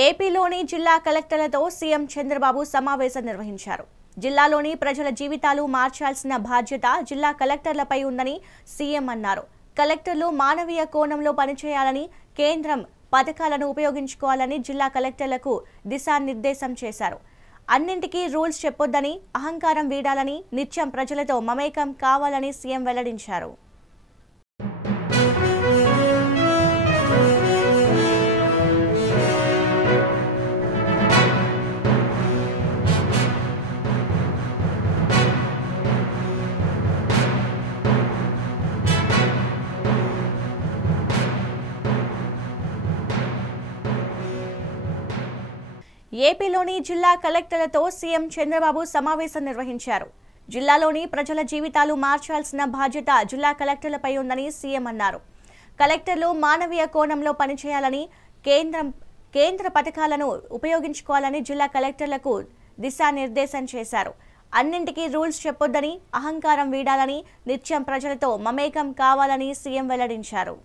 ఏపీలోని జిల్లా కలెక్టర్లతో సీఎం చంద్రబాబు సమావేశం నిర్వహించారు. జిల్లాలోని ప్రజల జీవితాలు మార్చాల్సిన బాధ్యత జిల్లా కలెక్టర్లపై ఉందని సీఎం అన్నారు. కలెక్టర్లు మానవీయ కోణంలో పనిచేయాలని, కేంద్రం పథకాలను ఉపయోగించుకోవాలని జిల్లా కలెక్టర్లకు దిశానిర్దేశం చేశారు. అన్నింటికీ రూల్స్ చెప్పొద్దని, అహంకారం వీడాలని, నిత్యం ప్రజలతో మమేకం కావాలని సీఎం వెల్లడించారు. ఏపీలోని జిల్లా కలెక్టర్లతో సీఎం చంద్రబాబు సమావేశం నిర్వహించారు. జిల్లాలోని ప్రజల జీవితాలు మార్చాల్సిన బాధ్యత జిల్లా కలెక్టర్లపై ఉందని సీఎం అన్నారు. కలెక్టర్లు మానవీయ కోణంలో పనిచేయాలని, కేంద్ర పథకాలను ఉపయోగించుకోవాలని జిల్లా కలెక్టర్లకు దిశానిర్దేశం చేశారు. అన్నింటికీ రూల్స్ చెప్పొద్దని, అహంకారం వీడాలని, నిత్యం ప్రజలతో మమేకం కావాలని సీఎం వెల్లడించారు.